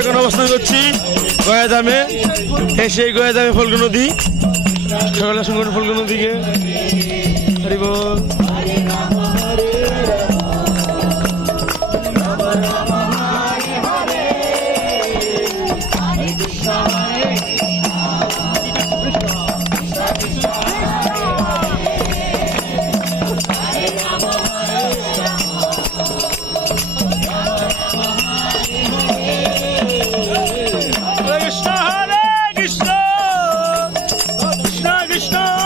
এখন অবস্থান করছি গয়াদামে, সেই গয়াদামে ফল্গু নদী, সকালে সংগঠন ফল্গু নদীকে হরিব। Krishna, Hare Krishna, Krishna Krishna.